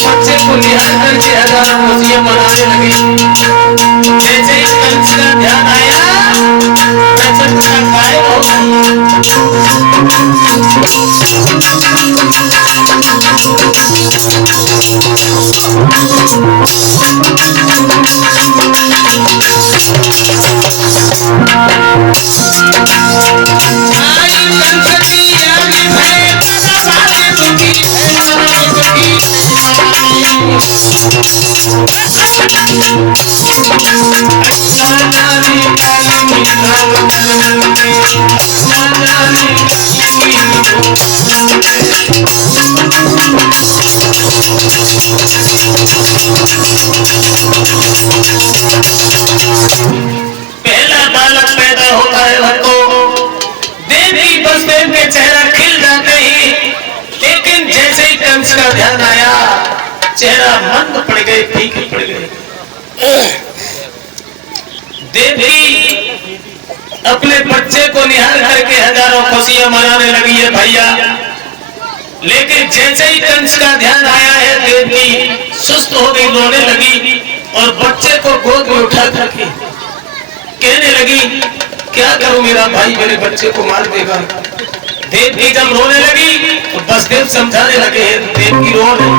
बच्चे को निहार करके हजारों खुशियां मनाने लगी। जैसे ही कंस का ध्यान आया प्रसन्नता गायब हो गई। पहला बालक पैदा होता है भक्तों, देवी बसदेव के चेहरा खिल जाते ही, लेकिन जैसे ही कंस का ध्यान आया चेहरा मंद पड़ गए, फीके पड़ गए। देवी अपने बच्चे को निहार करके हजारों खुशियां मनाने लगी है भैया, लेकिन जैसे ही कंस का ध्यान आया है देवी सुस्त हो गई, रोने लगी और बच्चे को गोद में उठा करके कहने लगी क्या करूं, मेरा भाई मेरे बच्चे को मार देगा। देवकी जब रोने लगी तो बसदेव समझाने लगे देवकी रो नहीं,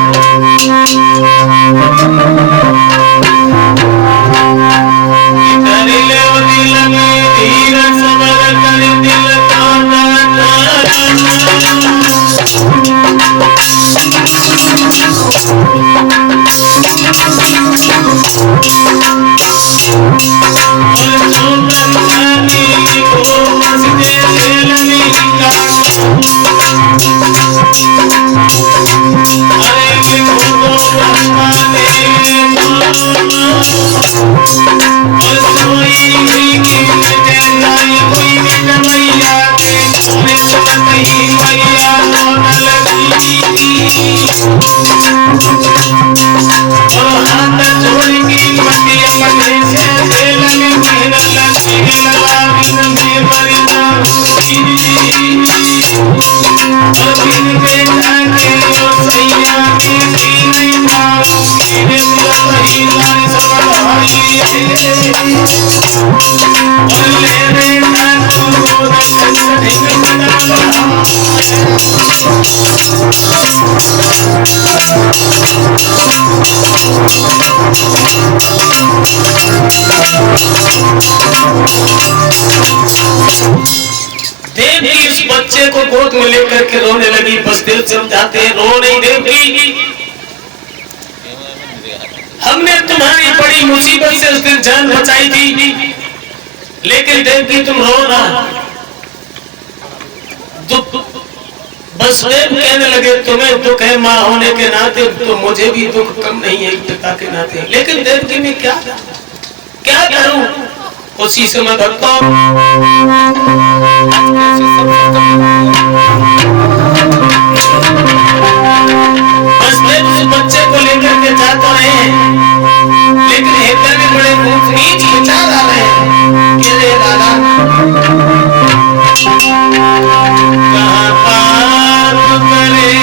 देवकी इस बच्चे को गोद में लेकर के रोने लगी। बसदेव समझाते हैं रो नहीं देवकी, हमने तुम्हारी बड़ी मुसीबत से उस दिन जान बचाई थी, लेकिन देवकी तुम रो ना। बसदेव कहने लगे तुम्हें दुख है माँ होने के नाते, तो मुझे भी दुख कम नहीं है पिता के नाते, लेकिन देवकी में क्या करूं। उसी समय भक्तों बसदेव उस बच्चे को लेकर के जा तो रहे हैं, लेकिन हृदय में बड़े ऊंच नीच विचार आ रहे हैं कि रे दादा कहाँ पाप करे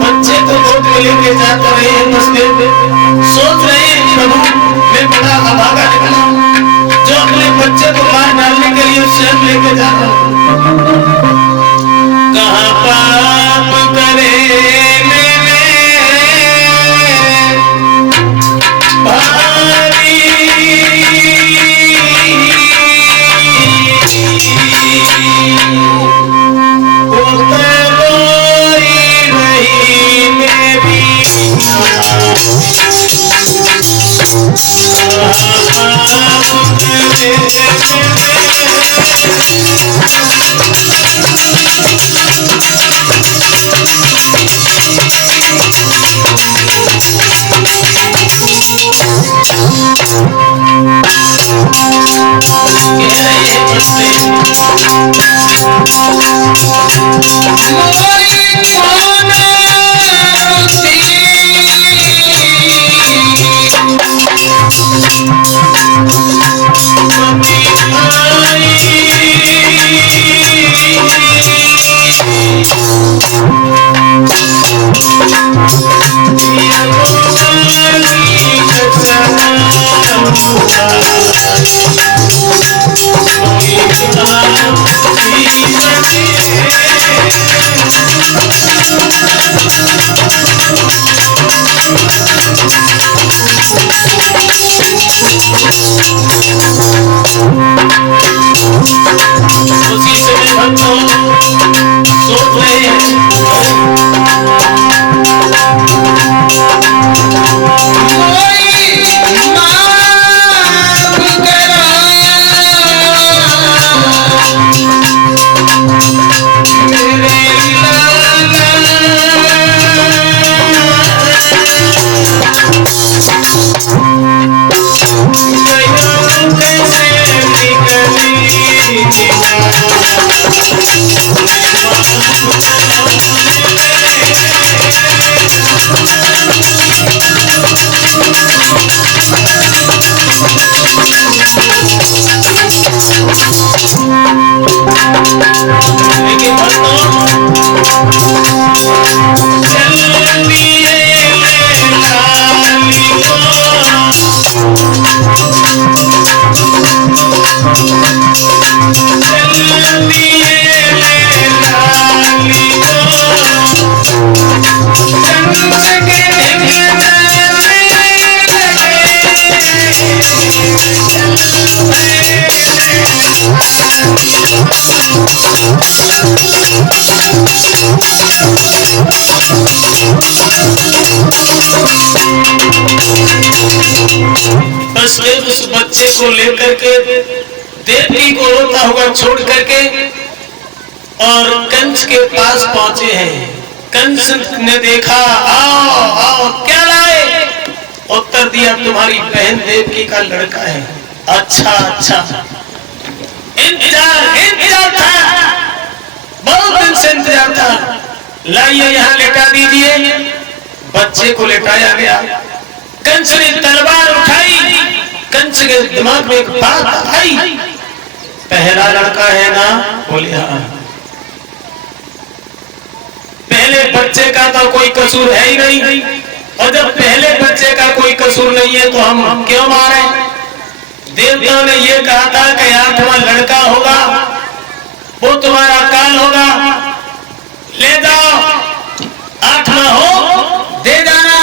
बच्चे को गोद में लेके जाते रहे हैं। बसदेव सोच रहे हैं प्रभु मैं बड़ा अभागा निकला जो अपने बच्चे को मार डालने के लिए स्वयं लेके जा रहा हूं। कहाँ पाप करे मैंने भारी बस उस बच्चे को लेकर के देवकी को रोता हुआ छोड़ करके और कंस के पास पहुंचे हैं। कंस ने देखा, आओ आओ क्या लाए? उत्तर दिया, तुम्हारी बहन देवकी का लड़का है। अच्छा अच्छा, इंतजार था, बहुत दिन से इंतजार था। लाइए यहाँ लेटा दीजिए। बच्चे को लेटाया गया। कंस ने तलवार उठाई। कंस के दिमाग में एक बात आई, पहला लड़का है ना? बोले हाँ। पहले बच्चे का तो कोई कसूर है ही नहीं, और जब पहले बच्चे का कोई कसूर नहीं है तो हम क्यों मारे? देवताओं ने ये कहा था कि 8वां लड़का होगा, वो तुम्हारा काल होगा, ले जाओ, 8वां हो दे जाना,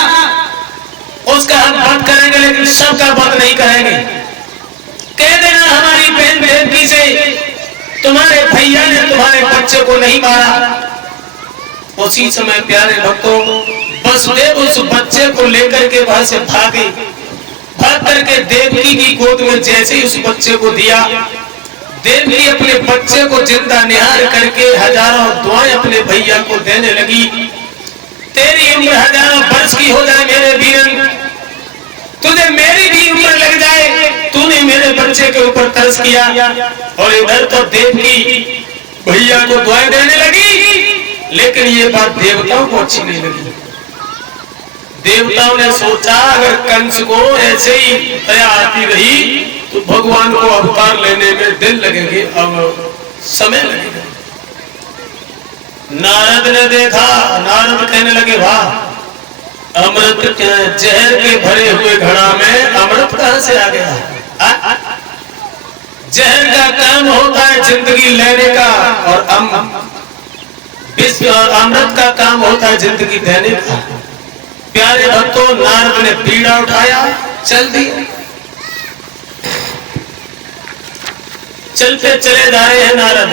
उसका हम वध करेंगे, लेकिन सबका वध नहीं करेंगे। कह देना हमारी बहन देवकी से तुम्हारे भैया ने तुम्हारे बच्चे को नहीं मारा। उसी समय प्यारे भक्तों, वसुदेव उस बच्चे को लेकर के वहां से भागे। भाग करके देवकी की गोद में जैसे ही उस बच्चे को दिया, देवकी अपने बच्चे को जिंदा निहार करके हजारों दुआएं अपने भैया को देने लगी। तेरी उम्र हजारों वर्ष की हो जाए मेरे वीरन, तुझे मेरी भी उम्र लग जाए, तूने मेरे बच्चे के ऊपर तरस किया। और इधर तो देवकी भैया को दुआएं देने लगी, लेकिन ये बात देवताओं को अच्छी नहीं लगी। देवताओं ने सोचा अगर कंस को ऐसे ही दया आती रही तो भगवान को अवतार लेने में दिन लगेंगे, अब समय लगेगा। नारद ने देखा, नारद कहने लगे, वाह, अमृत जहर के भरे हुए घड़ा में अमृत कहां से आ गया? जहर का काम होता है जिंदगी लेने का, और अमृत का काम होता है जिंदगी देने का। प्यारे भक्तों, नारद ने पीड़ा उठाया, चल दिया। चलते चले जा रहे हैं नारद।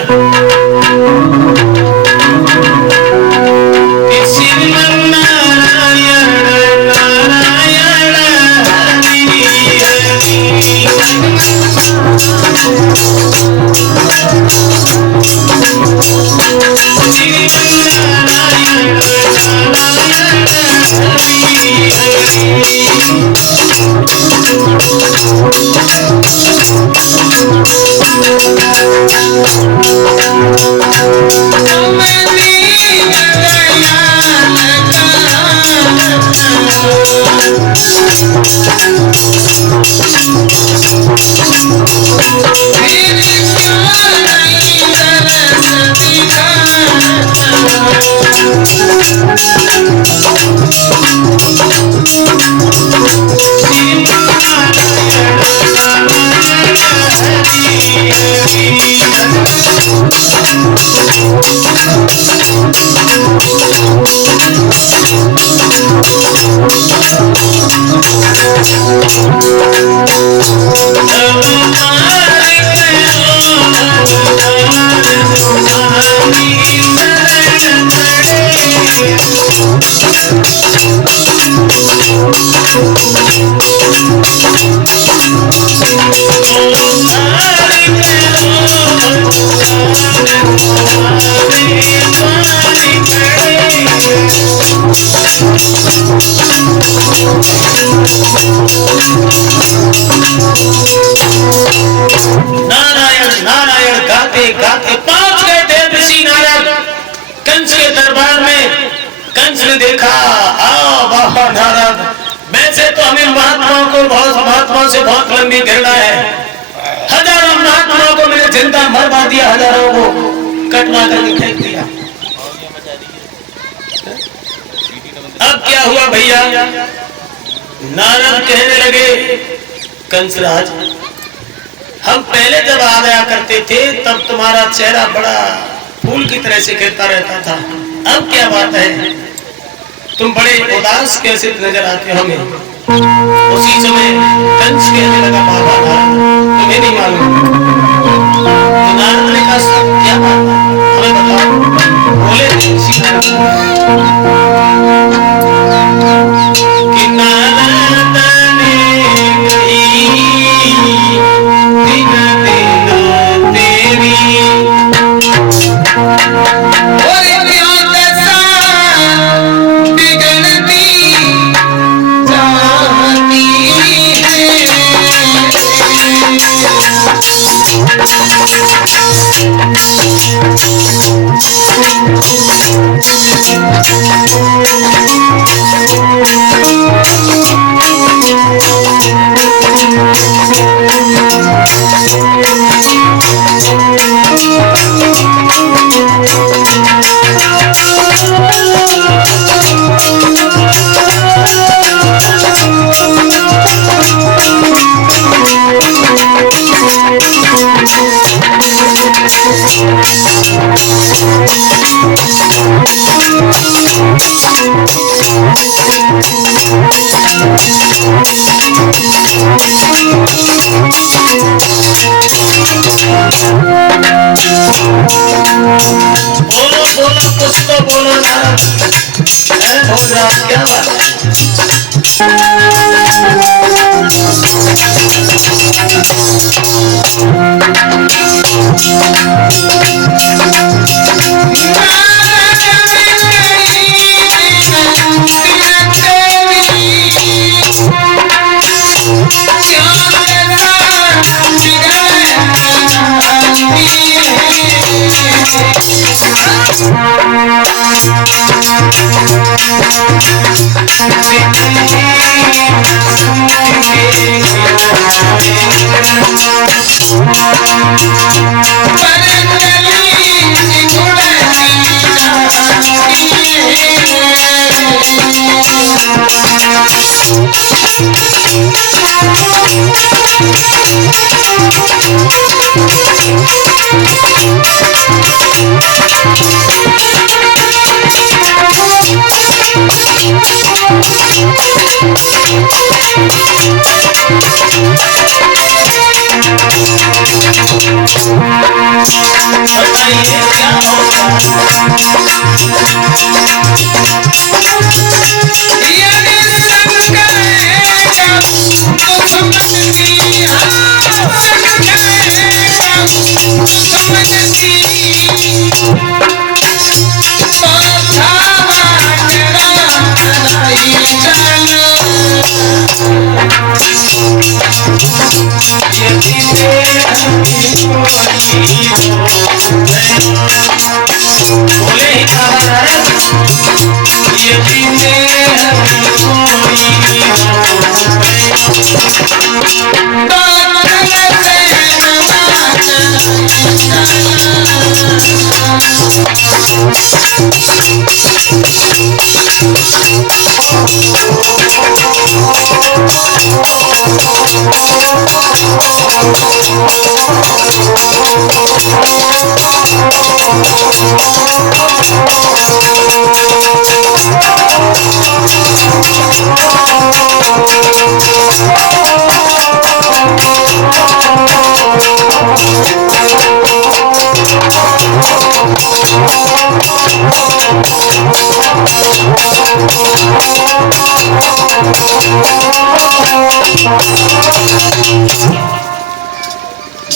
नारायण नारायण गाते गाते पहुंच गए थे ऋषि नारद कंस के दरबार में। कंस ने देखा, आओ बाबा नारद, वैसे तो हमें महात्माओं से बहुत लंबी घृणा है। हजारों महात्माओं को मैंने जिंदा मरवा दिया, हजारों को कटवा करके फेंक दिया। अब क्या हुआ भैया? नारद कहने लगे, कंसराज, हम पहले जब आ गया करते थे तब तुम्हारा चेहरा बड़ा फूल की तरह से खिलता रहता था। अब क्या बात है, तुम बड़े उदास कैसे नजर आते हो हमें? उसी समय कंस कहने लगा, बाबा नारद, तुम्हें नहीं मालूम। तो नारद ने कहा क्या बात हमें बताओ। बोले कि नारद ने कही दिन दिन तेरी और क्यों दशा बिगड़ती जाती बोलो कुछ तो बोलो ना। क्या बात बताइए क्या होगा। बोले ही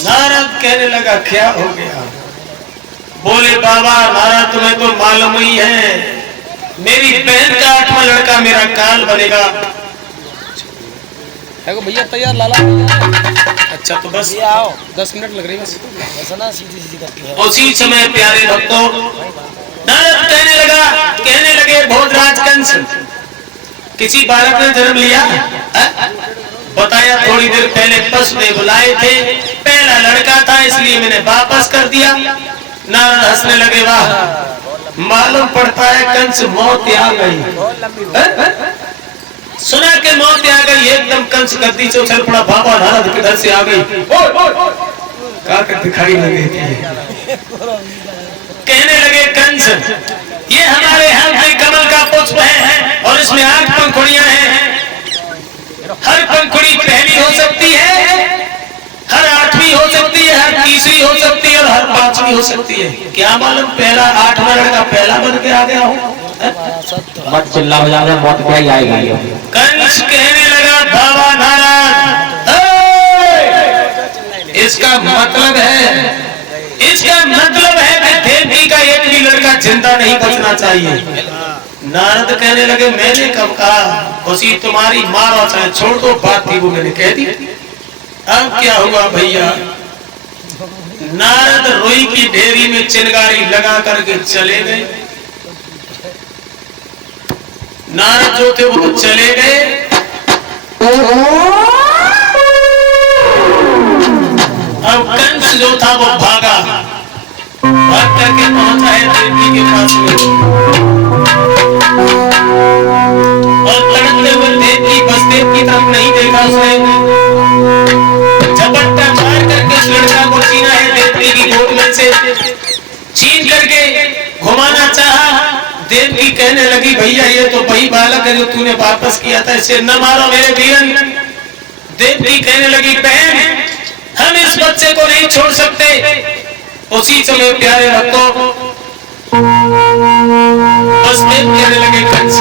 नारद कहने लगा क्या हो गया। बोले बाबा नारद तुम्हें तो मालूम ही है मेरी बहन का 8वां लड़का मेरा काल बनेगा। भैया तैयार लाला। अच्छा तो बस आओ 10 मिनट लग रही बस ना सीधी सीधी करके। उसी समय प्यारे भक्तों नारद कहने लगे भोजराज कंस किसी बालक ने जन्म लिया। बताया थोड़ी देर पहले पशु ने बुलाए थे, पहला लड़का था इसलिए मैंने वापस कर दिया। नारद हंसने लगे वाह मालूम पड़ता है कंस मौत आ गई। सुना के मौत आ गई एकदम कंस गद्दी से उछल पड़ा। बाबा नारद किधर से आ गई क्या दिखाई लगे। कहने लगे कंस ये हमारे हाथ में कमल का पुष्प है और इसमें 8 पंखुड़ियां हैं। हर पंखुड़ी पहली हो सकती है, हर 8 सकती है? क्या मालूम पहला 8वां लड़का पहला बन के आ गया हो। मत चिल्ला हो जाए, मौत क्या ही आएगी। कंस कहने लगा बाबा नारायण, इसका मतलब है कि देवकी का एक भी लड़का जिंदा नहीं बचना चाहिए। नारद कहने लगे मैंने कब कहा, उसी तुम्हारी मारो चाहे छोड़ दो, बात थी वो मैंने कह दी। अब क्या हुआ भैया, नारद रुई की ढेरी में चिंगारी लगा करके चले गए। नारद जो थे वो तो चले गए, अब कंस जो था वो भाग करके पहुंचा है देवकी के पास में, और तड़पते हुए देवकी बसदेव की तरफ नहीं देखा उसने, झपट्टा मार करके उस लड़का को छीना है देवकी की गोद में से, छीन करके घुमाना चाहा। देवकी कहने लगी भैया ये तो वही बालक है जो तूने वापस किया था, इसे न मारो मेरे वीरन। देवकी कहने लगी बहन हम इस बच्चे को नहीं छोड़ सकते। उसी समय प्यारे भक्तों बस देव कहने लगे कंस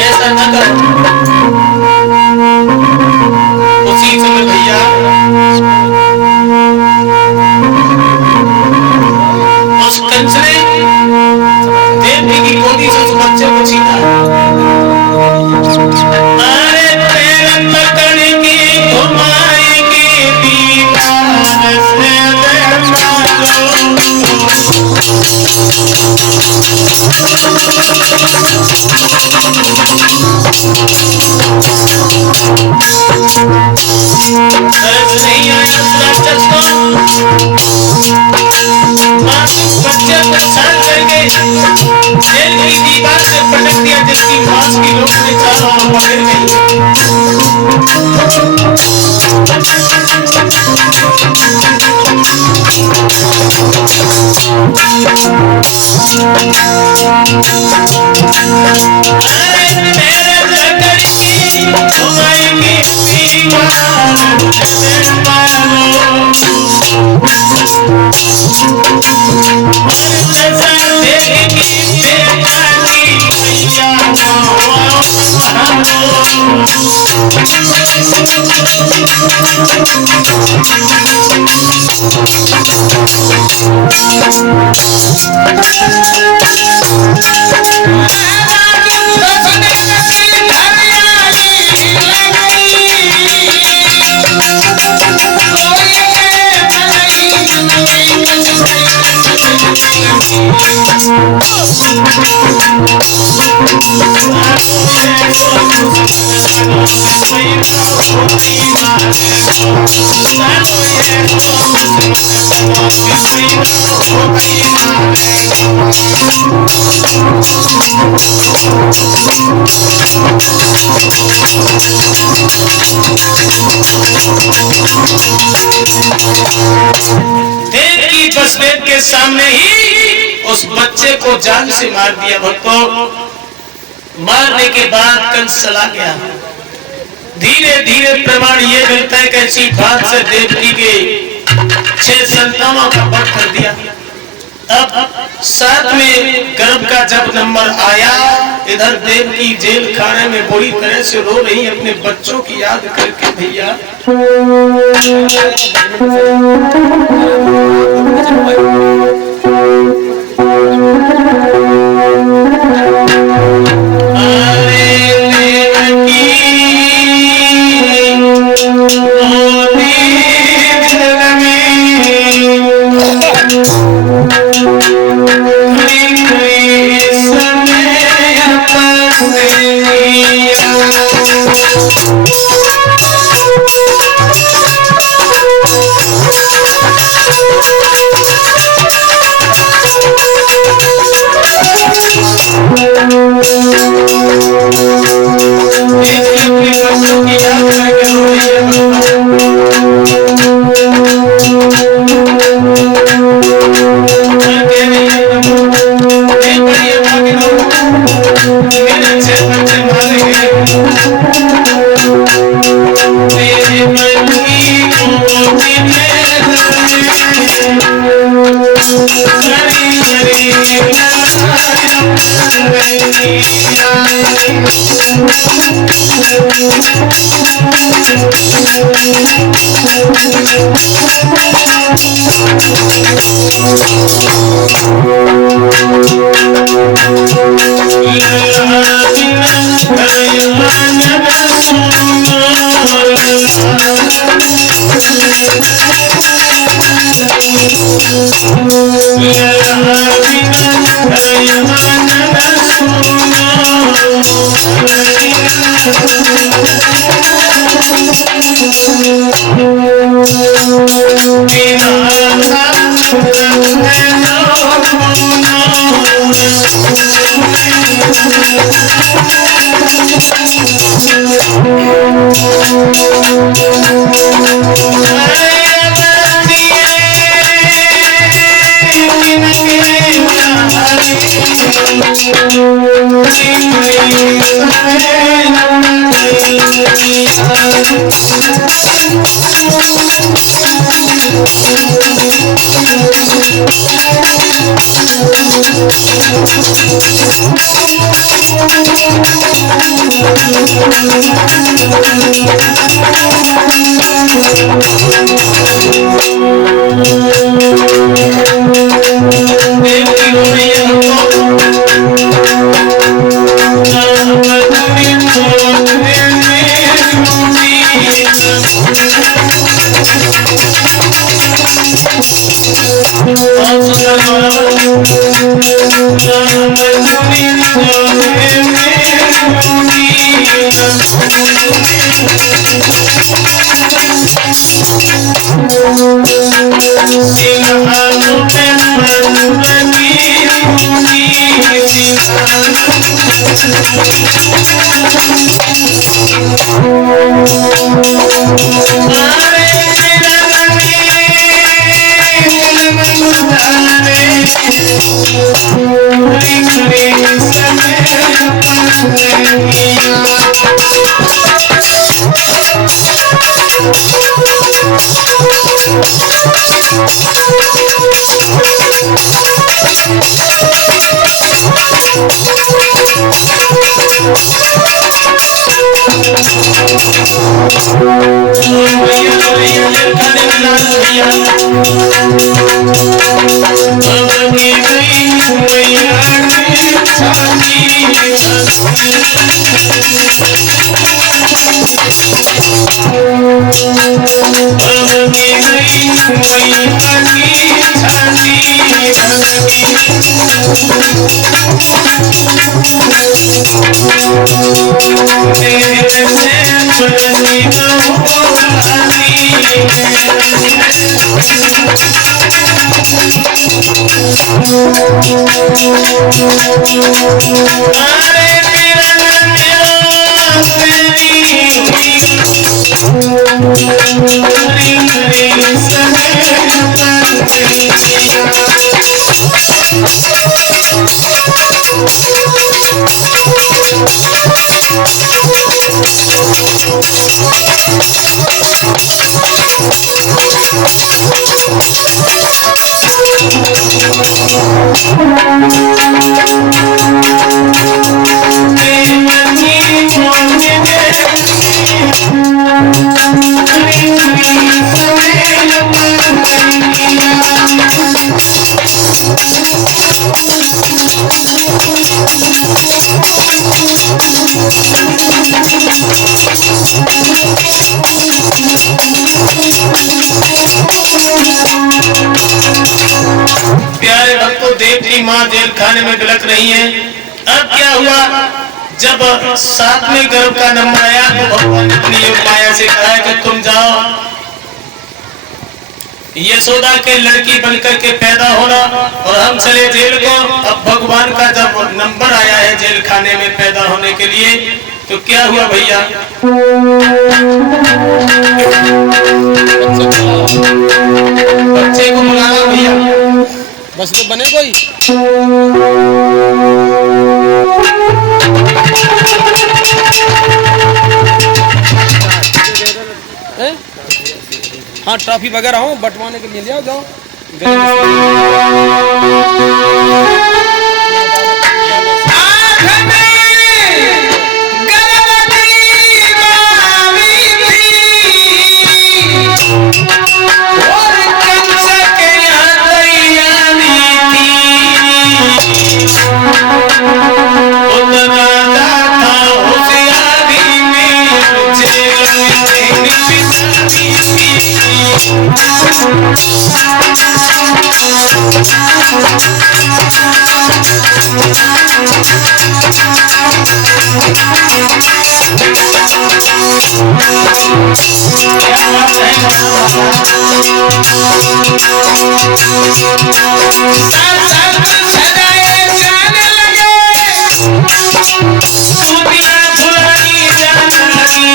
ऐसा न करो। उसी समय भैया उस कंस ने देवकी की गोदी से उस बच्चे को छीना। अरे पैर पकड़ के घुमाएंगे दीवार से नहीं आया बच्चे को छान करके जेल की दीवार से पटक दिया, जिसकी मांस की लोग ने चारों ओर पकड़ गई। देवकी बसदेव के सामने ही उस बच्चे को जान से मार दिया। भक्तों मारने के बाद कंस चला गया। धीरे धीरे प्रमाण ये मिलता है कि ऐसी बात से देवकी के 6 संतानों का वध कर दिया। अब 7वें गर्भ का जब नंबर आया, इधर देवकी जेल खाने में बुरी तरह से रो रही अपने बच्चों की याद करके भैया। प्यारे भक्तों, देव की माँ जेल खाने में बिलख रही है। अब क्या हुआ, जब 7वें गर्भ का नंबर आया तो भगवान ने अपनी योग माया से कहा कि तुम जाओ यशोदा के लड़की बनकर के पैदा होना और हम चले जेल को। अब भगवान का जब नंबर आया है जेल खाने में पैदा होने के लिए, तो क्या हुआ भैया, बच्चे को बुलाना भैया, बस तो बने कोई हाँ ट्रॉफी वगैरह हो बंटवाने के लिए ले आओ, जाओ क्या बात है साथ साथ सजाए जाने लगे सूतिया फुलानी जाने लगी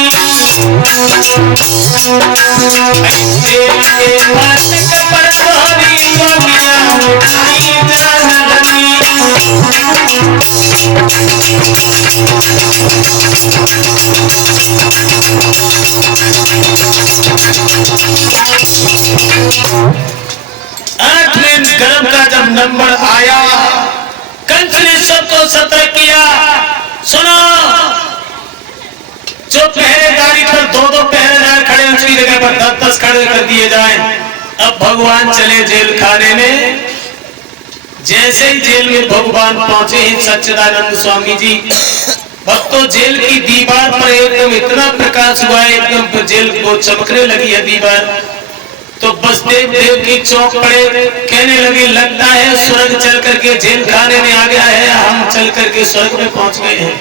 जेल के फाटक पर तोरी गोलियां उठाई जाने लगी आठवें गर्म का जब नंबर आया कंस ने सबको सतर्क किया। सुनो, जो पहरेदारी पर दो पहरेदार खड़े उसकी जगह पर 10 खड़े कर दिए जाएं। अब भगवान चले जेल खाने में। जैसे ही जेल में भगवान पहुंचे ही सच्चिदानंद स्वामी जी, भक्तों जेल की दीवार पर एकदम इतना प्रकाश हुआ, एकदम जेल को चमकने लगी है दीवार। तो बसदेव देव की चौक पड़े, कहने लगे लगता है स्वर्ग चल करके जेल खाने में आ गया है, हम चल करके स्वर्ग में पहुंच गए हैं।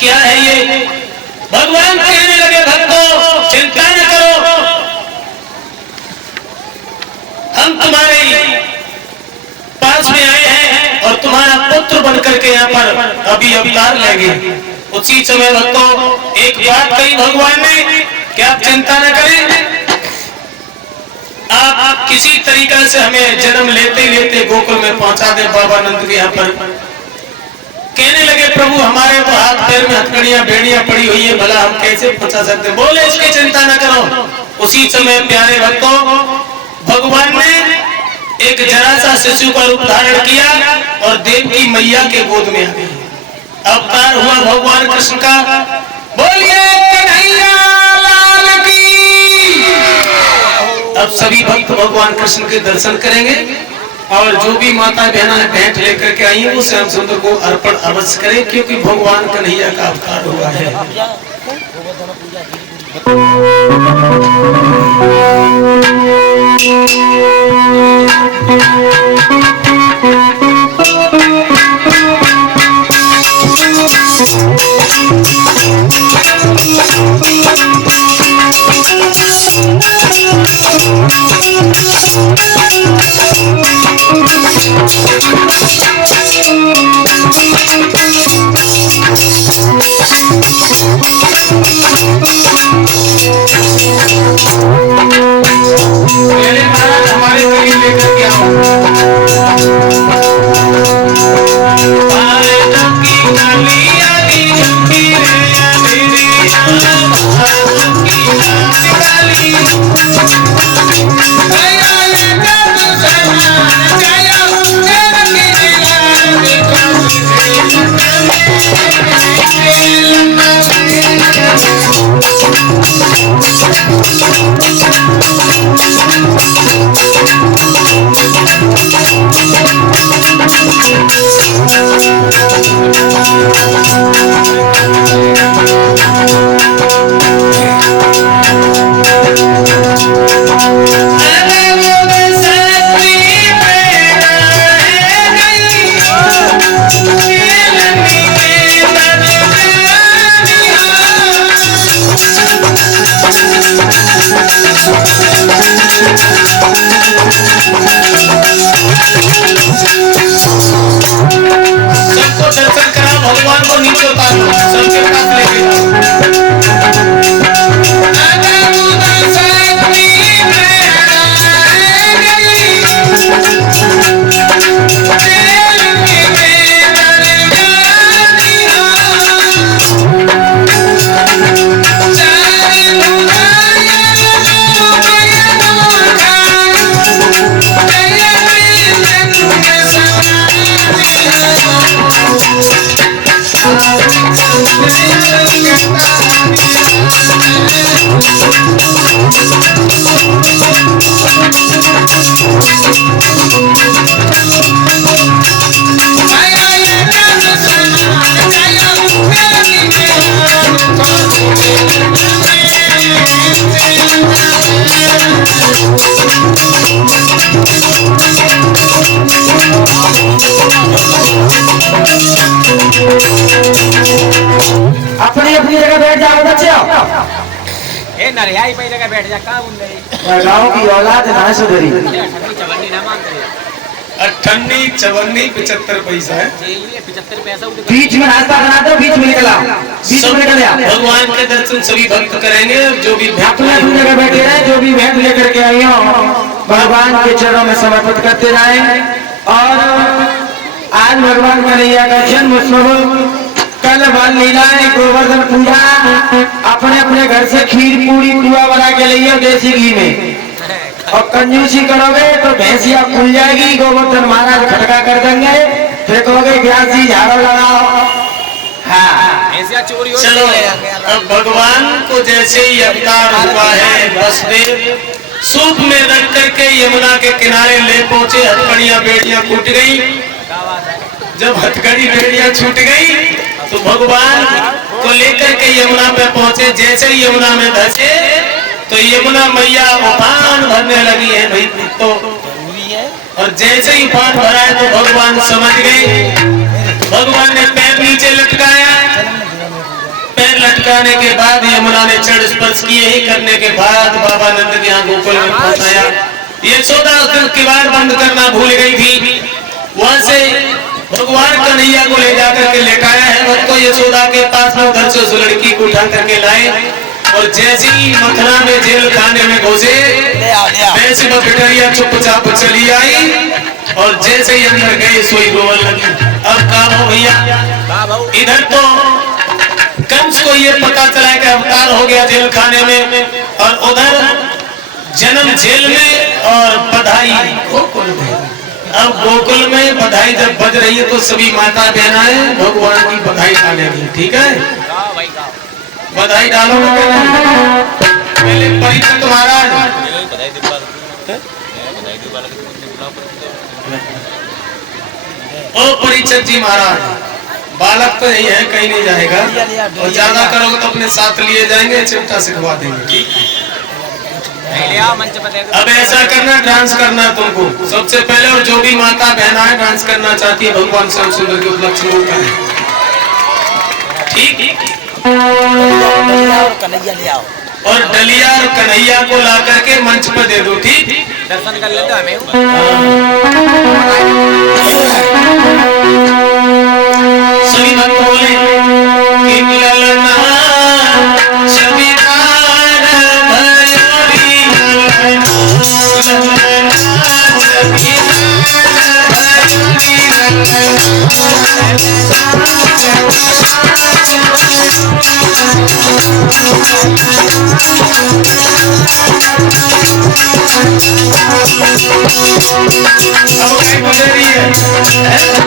क्या है ये? भगवान कहने लगे भक्तों चिंता न करो, हम तुम्हारे पास में आए हैं और तुम्हारा पुत्र बनकर के यहाँ पर अभी अवतार लेंगे। उसी समय भक्तों एक बात कही भगवान ने, क्या आप चिंता न करें, आप किसी तरीका से हमें जन्म लेते लेते गोकुल में पहुंचा दे बाबा नंद के यहाँ पर। कहने लगे प्रभु हमारे तो हाथ पैर में हथकड़ियां बेड़ियां पड़ी हुई है, भला हम कैसे पहुंचा सकते? बोले इसकी चिंता न करो। उसी समय प्यारे भक्तों भगवान ने एक जरा सा शिशु का रूप धारण किया और देव की मैया के गोद में अवतार हुआ भगवान कृष्ण का। बोलिए कन्हैया लाल की। अब सभी भक्त भगवान कृष्ण के दर्शन करेंगे और जो भी माता बहना भेंट लेकर के आई है वो श्याम सुंदर को अर्पण अवश्य करें, क्योंकि भगवान कन्हैया का अवतार हुआ है। पहले महाराज हमारे करीब लेकर के आओ। अपनी जगह बैठ जाओ बच्चे। ए नरियाई पे जगह बैठ जा का बुंदे गाँव की औलाद ना सुधरी। ठंडी चवन्नी ना मांग करे 75 पैसा है। ये 75 पैसा उठे बीच में रास्ता बना दो, बीच में निकला, बीच में निकल जा। भगवान के दर्शन सभी भक्त करेंगे। जो भी अपने अपनी जगह बैठे रहे, जो भी भेंट लेकर के आई हो भगवान के चरणों में समर्पित करते जाएं। और आज भगवान कन्हैया का जन्म उत्सव, कल बाल लीलाएं, गोवर्धन पूजा, अपने अपने घर से खीर पूरी पुआ बना के लिए देसी घी में। और कंजूसी करोगे तो भैंसिया खुल जाएगी, गोवर्धन महाराज खटका कर देंगे, फिर कहोगे ब्यास जी झाड़ू लगाओ। हाँ ऐसा चोरी हो चलो, अब भगवान को जैसे ही अवतार हुआ है वसुदेव सूप में रख करके यमुना के किनारे ले पहुंचे। हथकड़ियां बेड़ियां टूट गई। जब हथकड़ी बेड़ियां छूट गई तो भगवान को लेकर के यमुना पे पहुंचे। जैसे ही यमुना में धसे तो यमुना मैया उफान भरने लगी है भाई। तो और जैसे ही उफान भरा है तो भगवान समझ गए। भगवान ने पैर नीचे लटकाया। पैर लटकाने के बाद यमुना ने चढ़ स्पर्श किए ही करने के बाद बाबा नंद के यहाँ गोकुल में पहुंचाया। यशोदा उस किवाड़ बंद करना भूल गई थी। वहां से भगवान कन्हैया को ले जाकर के लेटाया है। भक्त को यशोदा के पास में उधर से उस लड़की को उठा करके लाए। और जैसे ही मथुरा में जेल खाने में घुसे वैसे वो बिटरिया चुपचाप चली आई। और जैसे ही अंदर गए सोई रोवन लगी। अब काम हो भैया, इधर तो कंस को ये पता चला कि अवतार हो गया जेल खाने में, और उधर जन्म जेल में और बधाई गोकुल में। अब गोकुल में बधाई जब बज रही है तो सभी माता बहनाएं भगवान की बधाई डालेंगी। ठीक है, बधाई डालो। पहले परीक्षित महाराज, ओ परीक्षित जी महाराज, बालक तो यही है, कहीं नहीं जाएगा। और ज्यादा करोगे तो अपने साथ लिए जाएंगे, चिमटा सिखवा देंगे। ठीक है, अब ऐसा करना, डांस करना तुमको सबसे पहले। और जो भी माता बहना है डांस करना चाहती है भगवान श्याम सुंदर के उपलक्ष्य में करें। ठीक, कन्हैया ले आओ और डलिया और कन्हैया को ला करके मंच पर दे दो। ठीक, दर्शन कर लेते हमें। सभी भक्त बोले कि ललना सवितार भयोरी ललना अब कहीं बोल रही है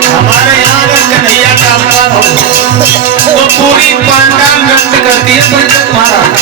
हमारे यहाँ अगर कन्हैया का अवतार हो तो पूरी पांडाल नृत्य करती है पंडित महाराज।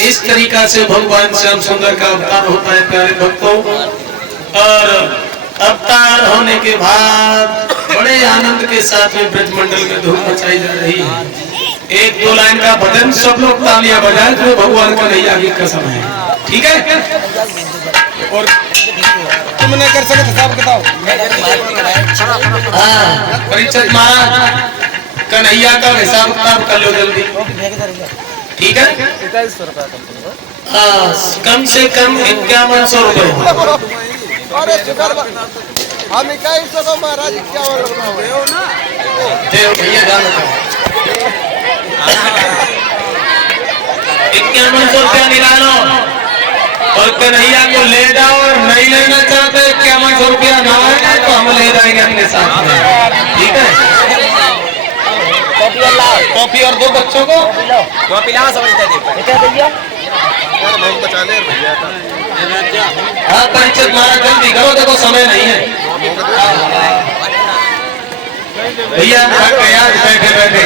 इस तरीका से भगवान श्याम सुंदर का अवतार होता है प्यारे भक्तों। और अवतार होने के बाद बड़े आनंद के साथ में ब्रजमंडल में धूम मचाई जा रही है। एक दो लाइन का भजन सब लोग तालियां बजाए तो भगवान का नहीं आगे का समय है, ठीक है। और तुमने कर सके हिसाब किताब। हाँ, परिचय महाराज कन्हैया का हिसाब किताब कर लो जल्दी, ठीक है। 2100 रुपया कम से कम 5100 रुपए। अरे हम 2100 तो महाराज 51 ना भैया जान 5100 रुपया निकालो और कन्हैया को ले जाओ। और नहीं लेना चाहते 5100 रुपया ना है तो हम ले जाएंगे अपने साथ में, ठीक है। कॉफी और दो बच्चों को कॉफी लाओ समझते हाँ परिचित महाराज जल्दी करो, देखो समय नहीं है भैया। थक गए आज बैठे बैठे,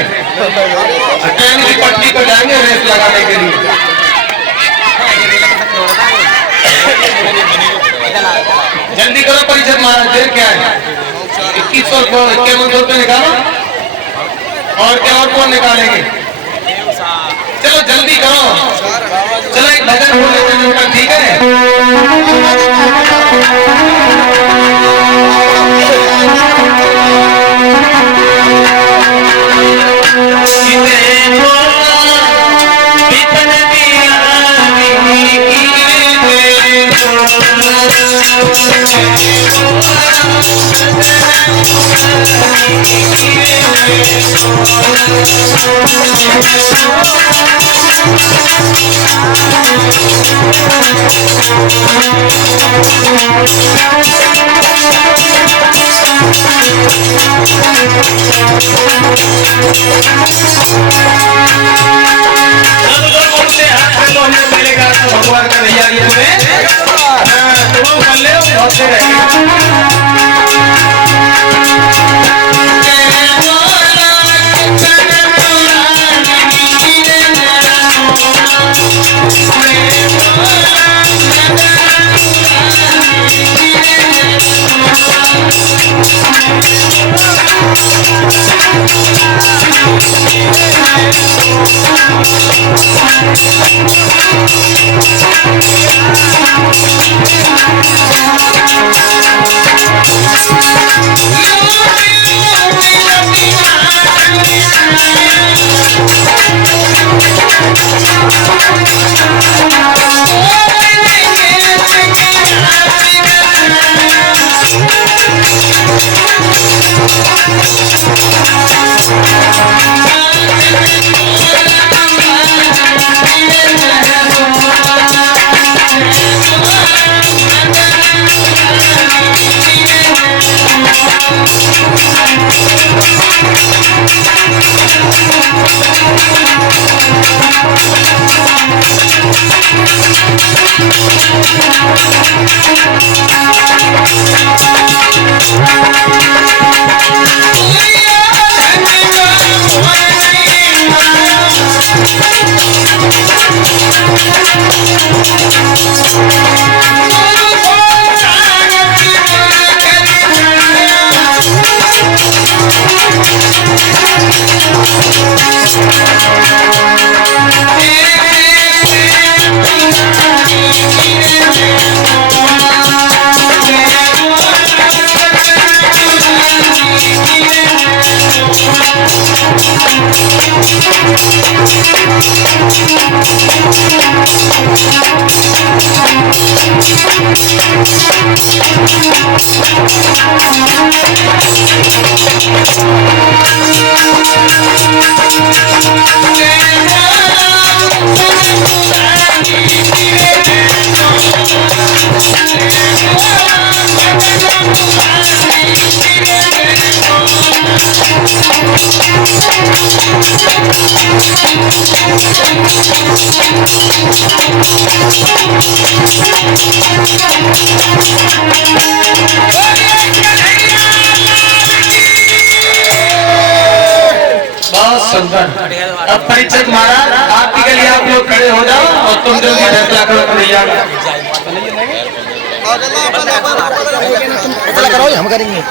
ट्रेन की पटरी पर जाएंगे रेस लगाने के लिए। जल्दी करो परिचित महाराज, देर क्या है। 2100 रुपये निकालो और क्या और कौन निकालेंगे। चलो जल्दी करो, चलो एक भजन हो लेते, ठीक है। मिलेगा तो भगवान का भैया तुम कर ले बहुत से Yeah. बहुत सुंदर। अब परिचय महाराज आपकी के लिए आप लोग खड़े हो जाओ और तुम जो भी फैसला करो कन्हैया का। चला करो हम करेंगे।